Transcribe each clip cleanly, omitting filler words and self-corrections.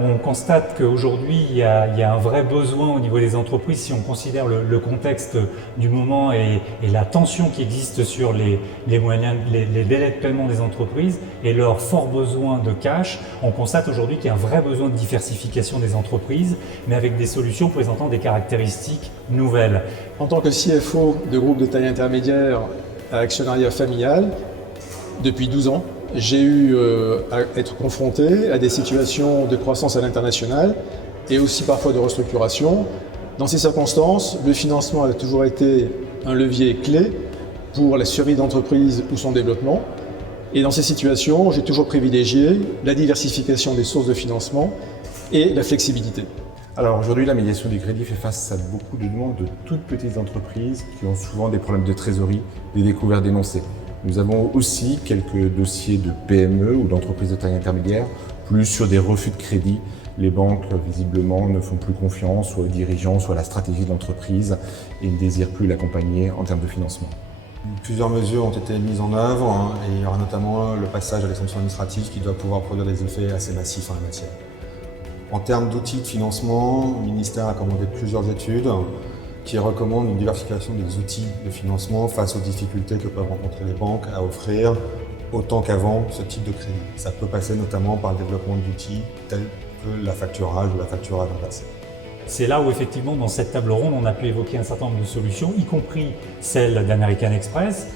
On constate qu'aujourd'hui, il y a un vrai besoin au niveau des entreprises, si on considère le contexte du moment et la tension qui existe sur les moyens, les délais de paiement des entreprises et leur fort besoin de cash. On constate aujourd'hui qu'il y a un vrai besoin de diversification des entreprises, mais avec des solutions présentant des caractéristiques nouvelles. En tant que CFO de groupe de taille intermédiaire à actionnariat familial, depuis 12 ans, j'ai eu à être confronté à des situations de croissance à l'international et aussi parfois de restructuration. Dans ces circonstances, le financement a toujours été un levier clé pour la survie d'entreprise ou son développement. Et dans ces situations, j'ai toujours privilégié la diversification des sources de financement et la flexibilité. Alors aujourd'hui, la médiation du crédit fait face à beaucoup de demandes de toutes petites entreprises qui ont souvent des problèmes de trésorerie, des découvertes dénoncées. Nous avons aussi quelques dossiers de PME ou d'entreprises de taille intermédiaire, plus sur des refus de crédit. Les banques, visiblement, ne font plus confiance soit aux dirigeants, soit à la stratégie de l'entreprise et ne désirent plus l'accompagner en termes de financement. Plusieurs mesures ont été mises en œuvre et il y aura notamment le passage à l'exemption administrative qui doit pouvoir produire des effets assez massifs en la matière. En termes d'outils de financement, le ministère a commandé plusieurs études qui recommandent une diversification des outils de financement face aux difficultés que peuvent rencontrer les banques à offrir autant qu'avant ce type de crédit. Ça peut passer notamment par le développement d'outils tels que la facturage ou la facturage inversée. C'est là où effectivement dans cette table ronde on a pu évoquer un certain nombre de solutions, y compris celle d'American Express,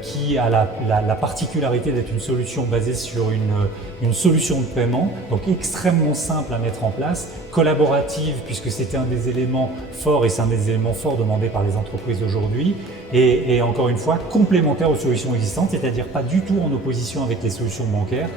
qui a la particularité d'être une solution basée sur une solution de paiement, donc extrêmement simple à mettre en place, collaborative puisque c'était un des éléments forts et c'est un des éléments forts demandés par les entreprises aujourd'hui, et encore une fois complémentaire aux solutions existantes, c'est-à-dire pas du tout en opposition avec les solutions bancaires.